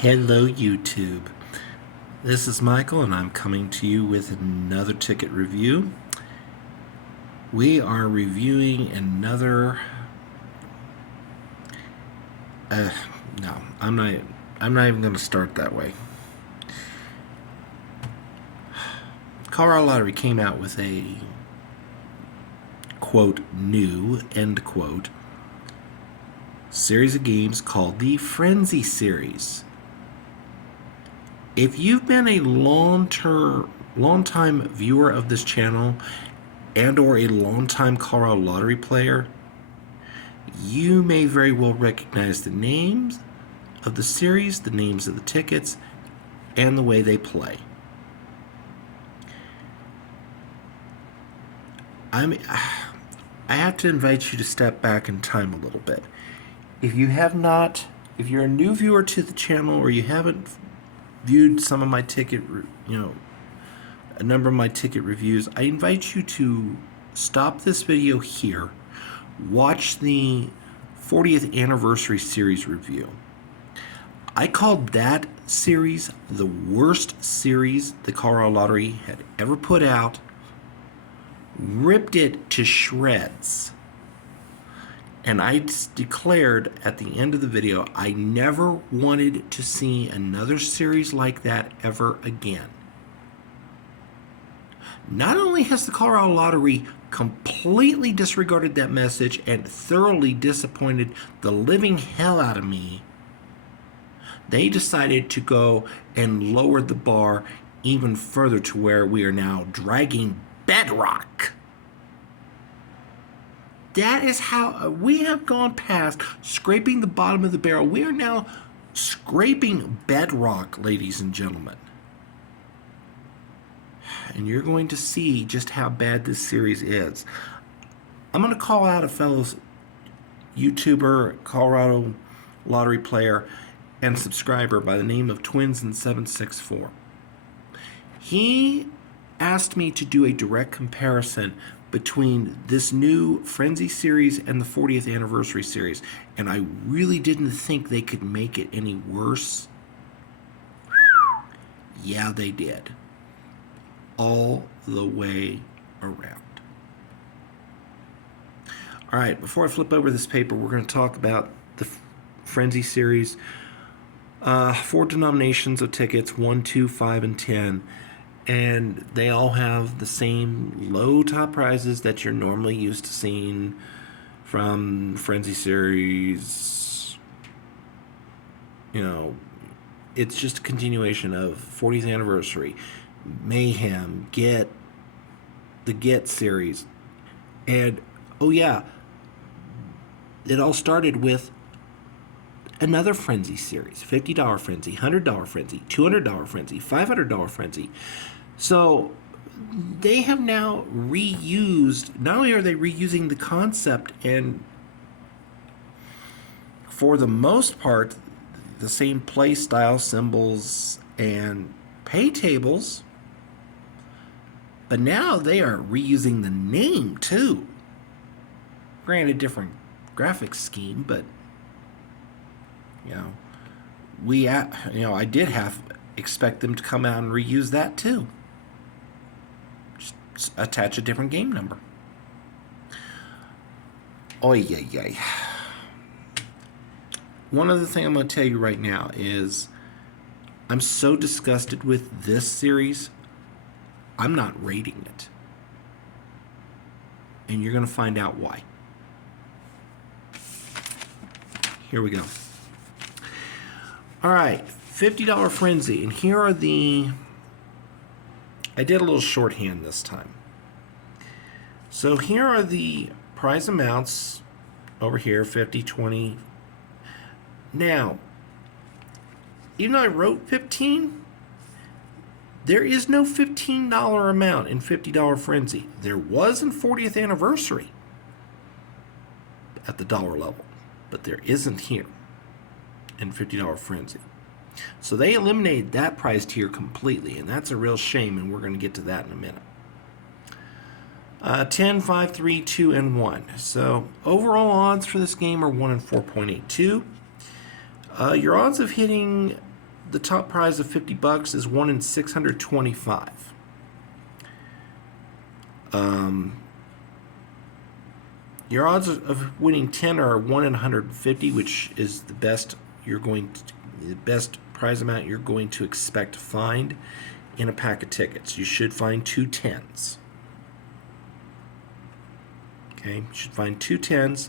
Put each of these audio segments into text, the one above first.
Hello YouTube. This is Michael and I'm coming to you with another ticket review. We are reviewing another no, I'm not even going to start that way. Colorado Lottery came out with a quote new end quote series of games called the Frenzy series. If you've been a long-time viewer of this channel and or a long-time Colorado Lottery player, you may very well recognize the names of the series, the names of the tickets, and the way they play. I have to invite you to step back in time a little bit. If you're a new viewer to the channel or you haven't viewed some of my ticket, a number of my ticket reviews, I invite you to stop this video here, watch the 40th anniversary series review. I called that series the worst series the Colorado Lottery had ever put out, ripped it to shreds. And I declared at the end of the video, I never wanted to see another series like that ever again. Not only has the Colorado Lottery completely disregarded that message and thoroughly disappointed the living hell out of me, they decided to go and lower the bar even further to where we are now dragging bedrock. That is how we have gone past scraping the bottom of the barrel. We are now scraping bedrock, ladies and gentlemen. And you're going to see just how bad this series is. I'm going to call out a fellow YouTuber, Colorado Lottery player, and subscriber by the name of Twins764. He asked me to do a direct comparison between this new Frenzy series and the 40th anniversary series, and I really didn't think they could make it any worse. Yeah, they did. All the way around. All right, before I flip over this paper, we're going to talk about the Frenzy series. 4 denominations of tickets, 1, 2, 5, and 10. And they all have the same low top prizes that you're normally used to seeing from Frenzy series. It's just a continuation of 40th anniversary, Mayhem, the Get series. And, oh yeah, it all started with another Frenzy series, $50 Frenzy, $100 Frenzy, $200 Frenzy, $500 Frenzy. So they have now reused, not only are they reusing the concept and for the most part the same play style, symbols, and pay tables, but now they are reusing the name too. Granted, different graphics scheme, but I did expect them to come out and reuse that too. Just attach a different game number. Oy, yay, yay. One other thing I'm going to tell you right now is I'm so disgusted with this series, I'm not rating it. And you're going to find out why. Here we go. All right, $50 Frenzy, and here are I did a little shorthand this time. So here are the prize amounts over here, 50, 20. Now, even though I wrote 15, there is no $15 amount in $50 Frenzy. There was in 40th anniversary at the dollar level, but there isn't here in $50 Frenzy. So they eliminated that prize tier completely, and that's a real shame, and we're going to get to that in a minute. 10, 5, 3, 2, and 1. So overall odds for this game are 1 in 4.82. Your odds of hitting the top prize of $50 is 1 in 625. Your odds of winning 10 are 1 in 150, which is the best the best prize amount you're going to expect to find in a pack of tickets. You should find 2 10s. Okay, you should find 2 10s.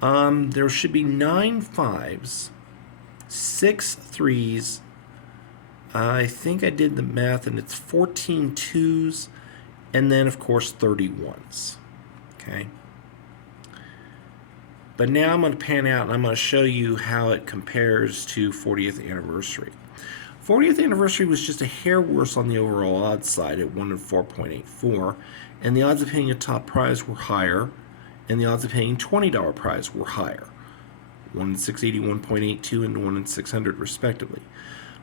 There should be 9 5s, 6 3s. I think I did the math, and it's 14 2s, and then of course 30 1s. Okay. But now I'm going to pan out and I'm going to show you how it compares to 40th anniversary. 40th anniversary was just a hair worse on the overall odds side at 1 in 4.84, and the odds of hitting a top prize were higher, and the odds of hitting $20 prize were higher, 1 in 681.82 and 1 in 600 respectively.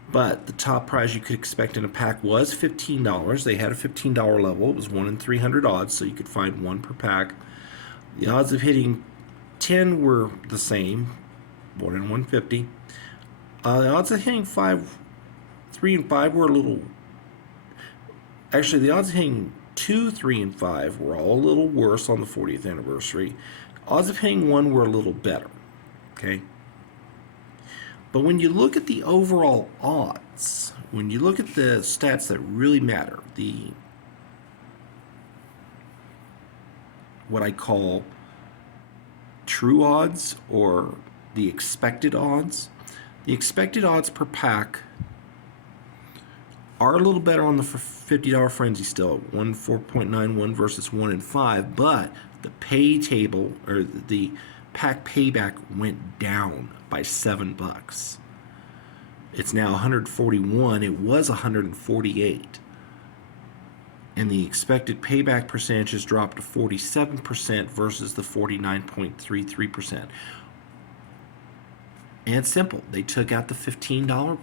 But the top prize you could expect in a pack was $15. They had a $15 level. It was 1 in 300 odds, so you could find 1 per pack. The odds of hitting 10 were the same, 1 in 150. The odds of hitting 3 and 5 were a little. Actually, the odds of hitting 2, 3, and 5 were all a little worse on the 40th anniversary. Odds of hitting 1 were a little better. Okay. But when you look at the overall odds, when you look at the stats that really matter, what I call true odds or the expected odds per pack are a little better on the $50 frenzy still, 1 in 4.91 versus 1 in 5, but the pay table or the pack payback went down by $7. It's now 141. It was 148. And the expected payback percentages dropped to 47% versus the 49.33%. And it's simple. They took out the $15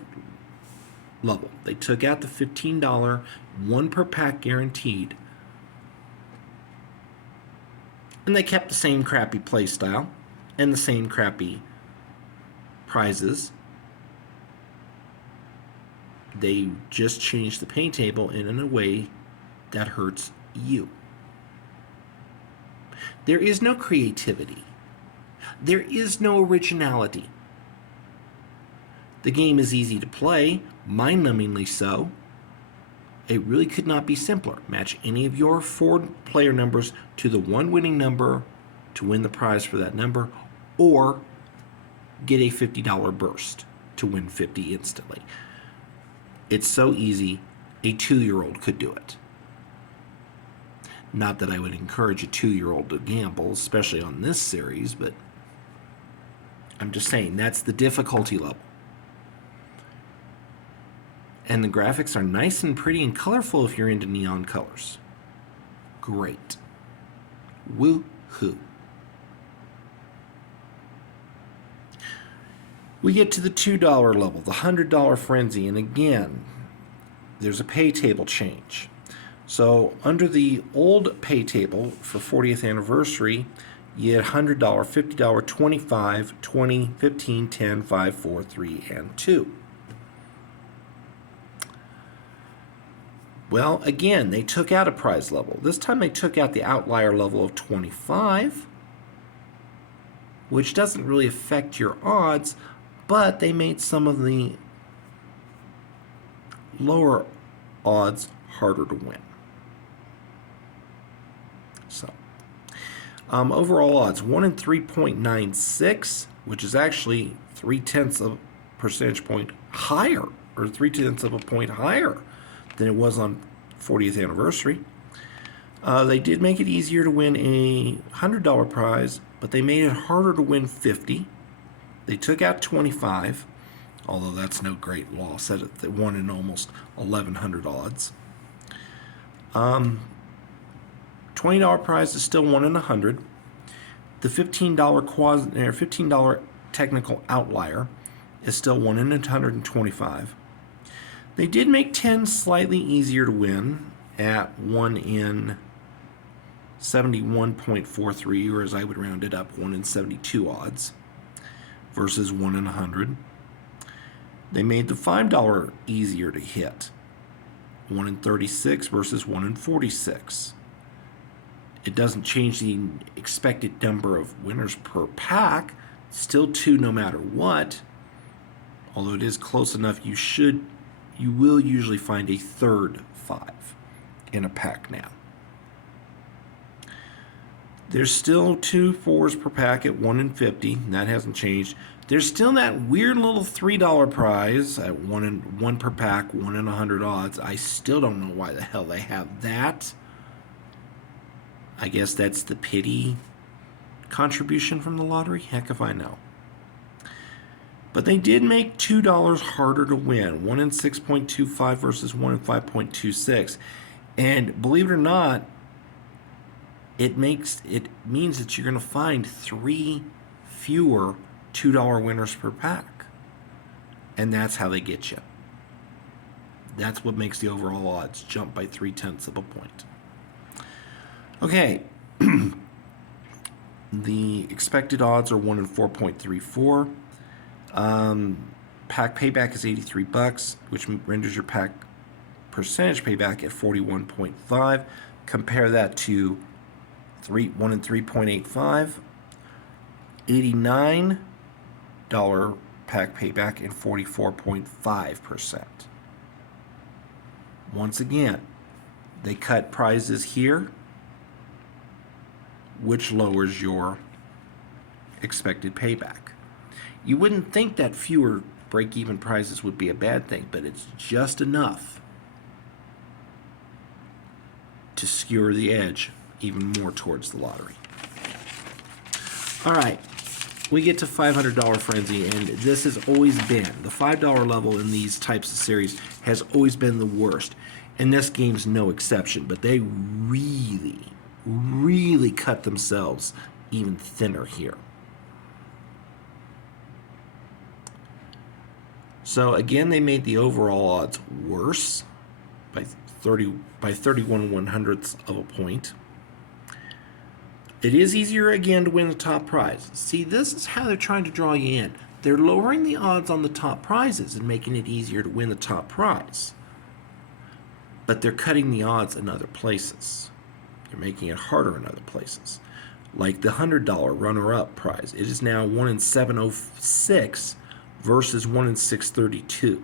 level. They took out the $15 1 per pack guaranteed. And they kept the same crappy play style and the same crappy prizes. They just changed the pay table in a way that hurts you. There is no creativity. There is no originality. The game is easy to play, mind-numbingly so. It really could not be simpler. Match any of your 4 player numbers to the 1 winning number to win the prize for that number, or get a $50 burst to win 50 instantly. It's so easy, a 2-year-old could do it. Not that I would encourage a 2-year-old to gamble, especially on this series, but I'm just saying that's the difficulty level. And the graphics are nice and pretty and colorful if you're into neon colors. Great. Woo-hoo. We get to the $2 level, the $100 frenzy, and again, there's a pay table change. So under the old pay table for 40th anniversary, you had $100, $50, $25, $20, $15, $10, $5, $4, $3, and $2. Well, again, they took out a prize level. This time they took out the outlier level of 25, which doesn't really affect your odds, but they made some of the lower odds harder to win. So, overall odds, 1 in 3.96, which is actually 0.3 of a percentage point higher, or 0.3 of a point higher than it was on 40th anniversary. They did make it easier to win a $100 prize, but they made it harder to win 50. They took out 25, although that's no great loss at it. They won in almost 1,100 odds. $20 prize is still 1 in 100. The $15 technical outlier is still 1 in 125. They did make 10 slightly easier to win at 1 in 71.43, or as I would round it up, 1 in 72 odds versus 1 in 100. They made the $5 easier to hit. 1 in 36 versus 1 in 46. It doesn't change the expected number of winners per pack. Still 2 no matter what. Although it is close enough, you will usually find a third 5 in a pack now. There's still 2 4s per pack at 1 in 50. That hasn't changed. There's still that weird little $3 prize at 1 per pack, 1 in 100 odds. I still don't know why the hell they have that. I guess that's the pity contribution from the lottery. Heck if I know. But they did make $2 harder to win. 1 in 6.25 versus 1 in 5.26. And believe it or not, it means that you're going to find 3 fewer $2 winners per pack. And that's how they get you. That's what makes the overall odds jump by 0.3 of a point. Okay. The expected odds are 1 in 4.34. Pack payback is $83, which renders your pack percentage payback at 41.5. Compare that to 1 in 3.85. $89 pack payback and 44.5%. Once again, they cut prizes here, which lowers your expected payback. You wouldn't think that fewer break-even prizes would be a bad thing, but it's just enough to skewer the edge even more towards the lottery. All right, we get to $500 Frenzy, and this has always been, the $5 level in these types of series has always been the worst. And this game's no exception, but they really cut themselves even thinner here. So again, they made the overall odds worse by 31 1/100ths of a point. It is easier again to win the top prize. See, this is how they're trying to draw you in. They're lowering the odds on the top prizes and making it easier to win the top prize. But they're cutting the odds in other places. They're making it harder in other places. Like the $100 runner-up prize. It is now 1 in 706 versus 1 in 632.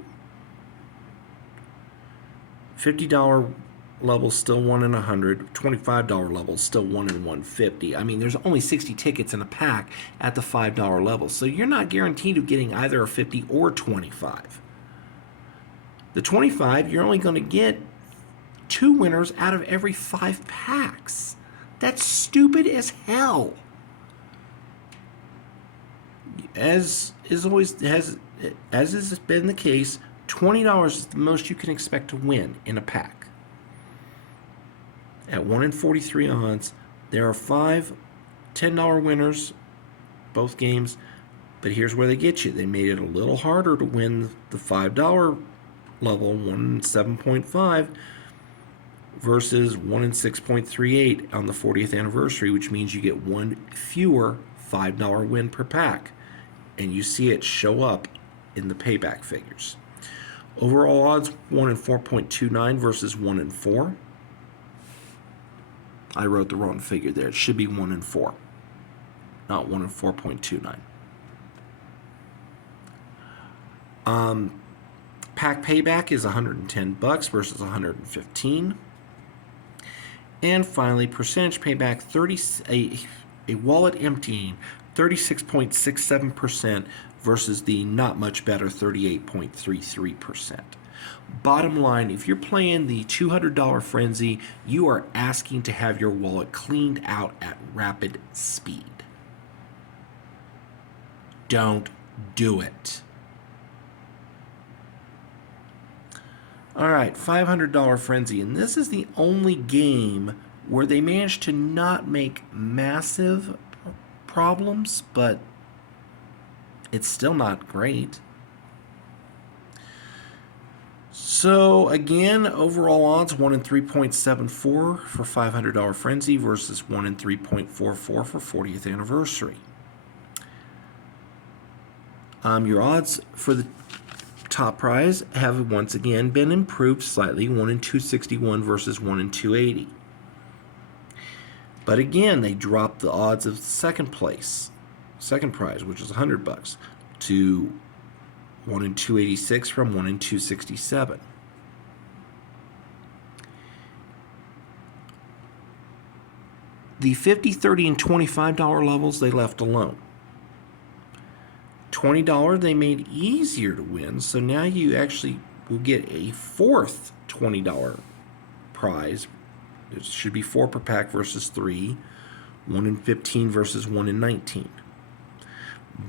$50 level still 1 in 100. $25 level still 1 in 150. I mean, there's only 60 tickets in a pack at the $5 level, so you're not guaranteed of getting either a 50 or 25. The 25, you're only going to get 2 winners out of every 5 packs. That's stupid as hell. As has been the case, $20 is the most you can expect to win in a pack. At 1 in 43 odds, there are 5 $10 winners, both games, but here's where they get you. They made it a little harder to win the $5 level, 1 in 7.5 versus 1 in 6.38 on the 40th anniversary, which means you get 1 fewer $5 win per pack. And you see it show up in the payback figures. Overall odds, 1 in 4.29 versus 1 in 4. I wrote the wrong figure there. It should be 1 in 4, not 1 in 4.29. Pack payback is $110 versus 115. And finally, percentage payback, a wallet emptying, 36.67% versus the not much better 38.33%. Bottom line, if you're playing the $200 Frenzy, you are asking to have your wallet cleaned out at rapid speed. Don't do it. All right, $500 Frenzy, and this is the only game where they managed to not make massive problems, but it's still not great. So again, overall odds 1 in 3.74 for $500 Frenzy versus 1 in 3.44 for 40th anniversary. Your odds for the top prize have once again been improved slightly, 1 in 261 versus 1 in 280. But again, they dropped the odds of second prize, which is $100, to 1 in 286 from 1 in 267. The $50, $30, and $25 levels they left alone. $20 they made easier to win, so now you actually will get a fourth $20 prize. It should be 4 per pack versus 3, 1 in 15 versus 1 in 19.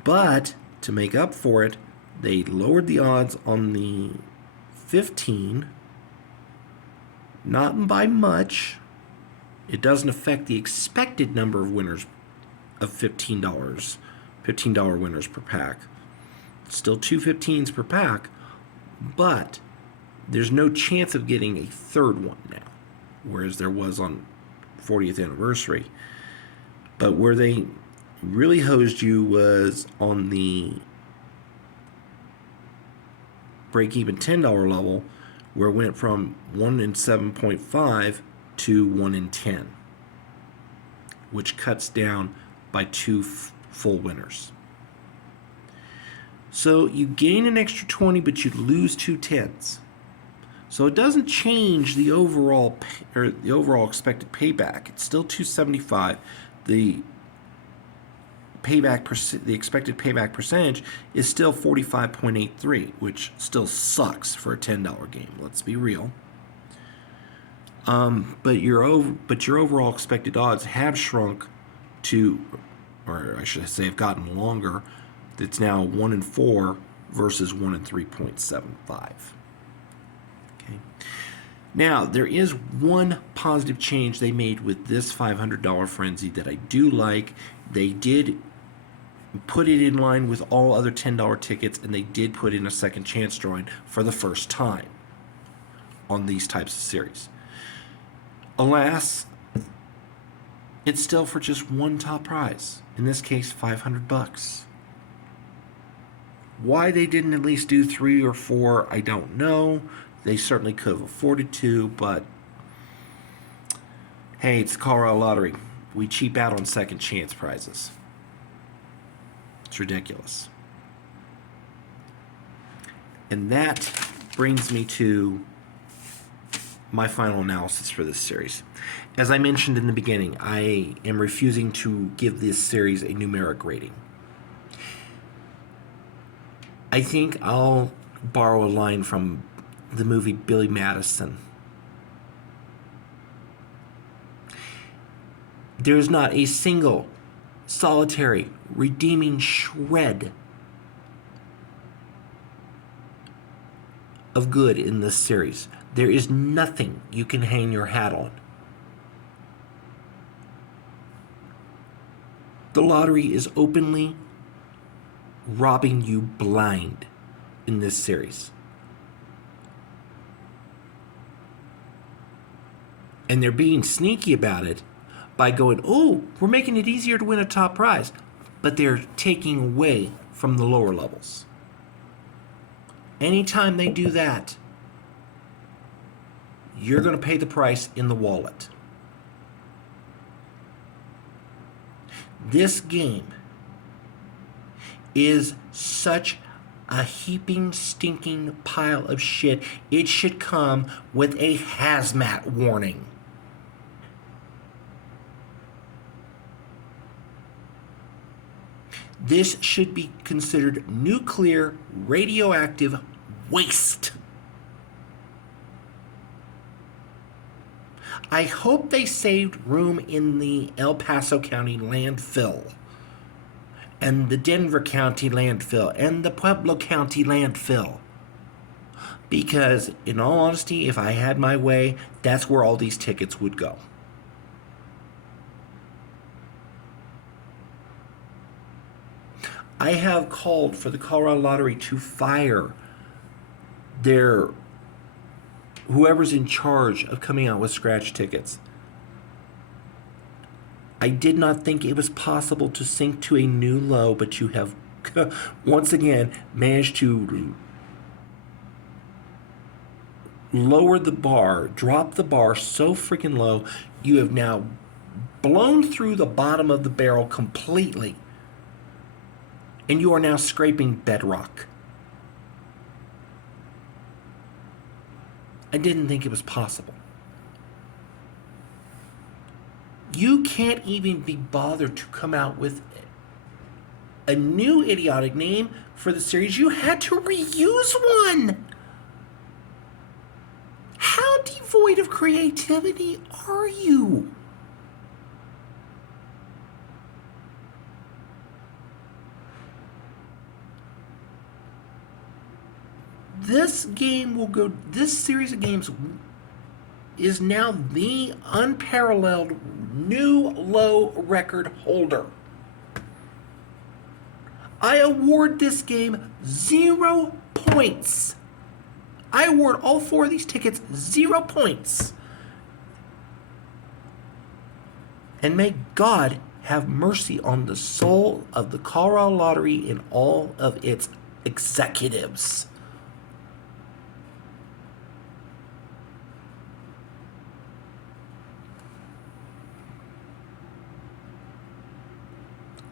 But to make up for it, they lowered the odds on the 15, not by much. It doesn't affect the expected number of winners of $15 winners per pack. Still 2 15s per pack, but there's no chance of getting a third one now, whereas there was on 40th anniversary. But where they really hosed you was on the break-even $10 level, where it went from 1 in 7.5 to 1 in 10, which cuts down by 2 full winners. So you gain an extra 20, but you lose 2 10s. So it doesn't change the overall expected payback. It's still 275. The expected payback percentage is still 45.83, which still sucks for a $10 game. Let's be real. But your overall expected odds have shrunk to, or I should say, have gotten longer. It's now 1 in 4 versus 1 in 3.75. Okay. Now, there is one positive change they made with this $500 frenzy that I do like. They did put it in line with all other $10 tickets, and they did put in a second chance drawing for the first time on these types of series. Alas, it's still for just one top prize. In this case, $500. Why they didn't at least do 3 or 4, I don't know. They certainly could have afforded to, but hey, it's the Colorado Lottery. We cheap out on second chance prizes. It's ridiculous. And that brings me to my final analysis for this series. As I mentioned in the beginning, I am refusing to give this series a numeric rating. I think I'll borrow a line from the movie Billy Madison. There is not a single solitary redeeming shred of good in this series. There is nothing you can hang your hat on. The lottery is openly robbing you blind in this series. And they're being sneaky about it by going, oh, we're making it easier to win a top prize. But they're taking away from the lower levels. Anytime they do that, you're going to pay the price in the wallet. This game is such a heaping, stinking pile of shit. It should come with a hazmat warning. This should be considered nuclear radioactive waste. I hope they saved room in the El Paso County landfill, and the Denver County landfill, and the Pueblo County landfill. Because, in all honesty, if I had my way, that's where all these tickets would go. I have called for the Colorado Lottery to fire whoever's in charge of coming out with scratch tickets. I did not think it was possible to sink to a new low, but you have once again managed to lowered the bar, dropped the bar so freaking low, you have now blown through the bottom of the barrel completely. And you are now scraping bedrock. I didn't think it was possible. You can't even be bothered to come out with a new idiotic name for the series. You had to reuse one. How devoid of creativity are you? This game will go, this series of games is now the unparalleled new low record holder. I award this game 0 points. I award all 4 of these tickets 0 points. And may God have mercy on the soul of the Colorado Lottery and all of its executives.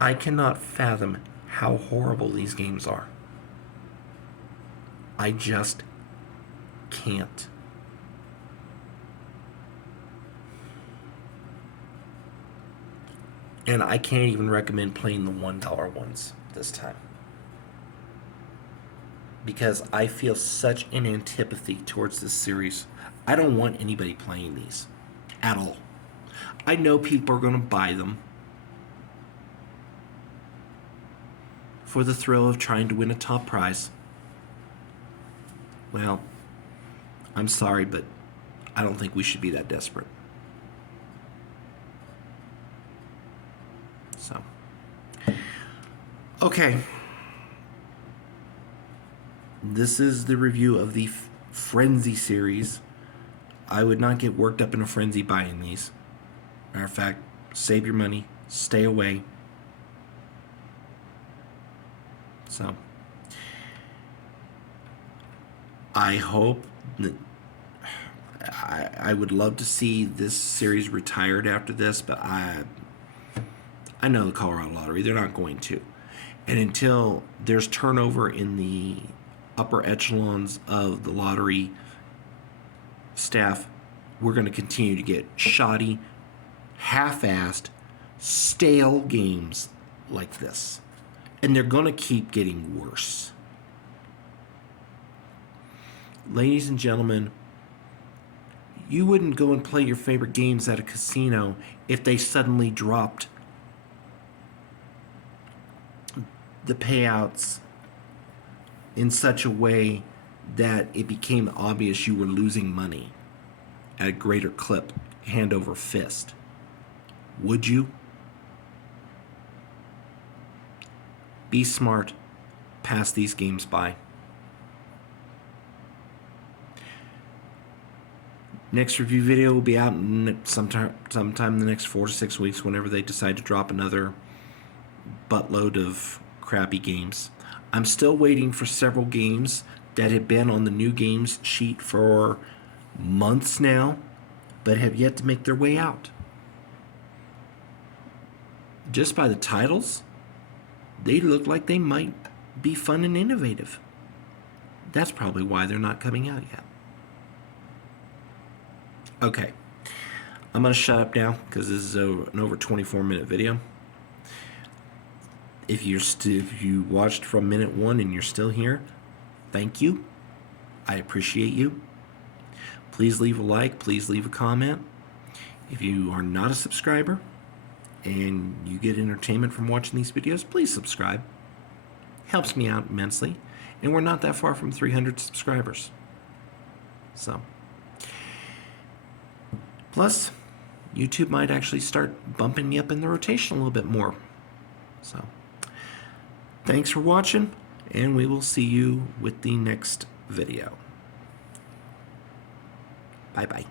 I cannot fathom how horrible these games are. I just can't. And I can't even recommend playing the $1 ones this time, because I feel such an antipathy towards this series. I don't want anybody playing these at all. I know people are going to buy them for the thrill of trying to win a top prize. Well, I'm sorry, but I don't think we should be that desperate. So, okay. This is the review of the Frenzy series. I would not get worked up in a frenzy buying these. Matter of fact, save your money, stay away. So, I hope that I would love to see this series retired after this, but I know the Colorado Lottery, they're not going to. And until there's turnover in the upper echelons of the lottery staff, we're going to continue to get shoddy, half-assed, stale games like this. And they're going to keep getting worse. Ladies and gentlemen, you wouldn't go and play your favorite games at a casino if they suddenly dropped the payouts in such a way that it became obvious you were losing money at a greater clip, hand over fist. Would you? Be smart. Pass these games by. Next review video will be out sometime in the next 4 to 6 weeks, whenever they decide to drop another buttload of crappy games. I'm still waiting for several games that have been on the new games sheet for months now, but have yet to make their way out. Just by the titles, they look like they might be fun and innovative. That's probably why they're not coming out yet. Okay, I'm going to shut up now because this is an over 24-minute video. If you watched from minute 1 and you're still here, thank you. I appreciate you. Please leave a like. Please leave a comment. If you are not a subscriber and you get entertainment from watching these videos, please subscribe. Helps me out immensely. And we're not that far from 300 subscribers. So, plus, YouTube might actually start bumping me up in the rotation a little bit more. So, thanks for watching, and we will see you with the next video. Bye-bye.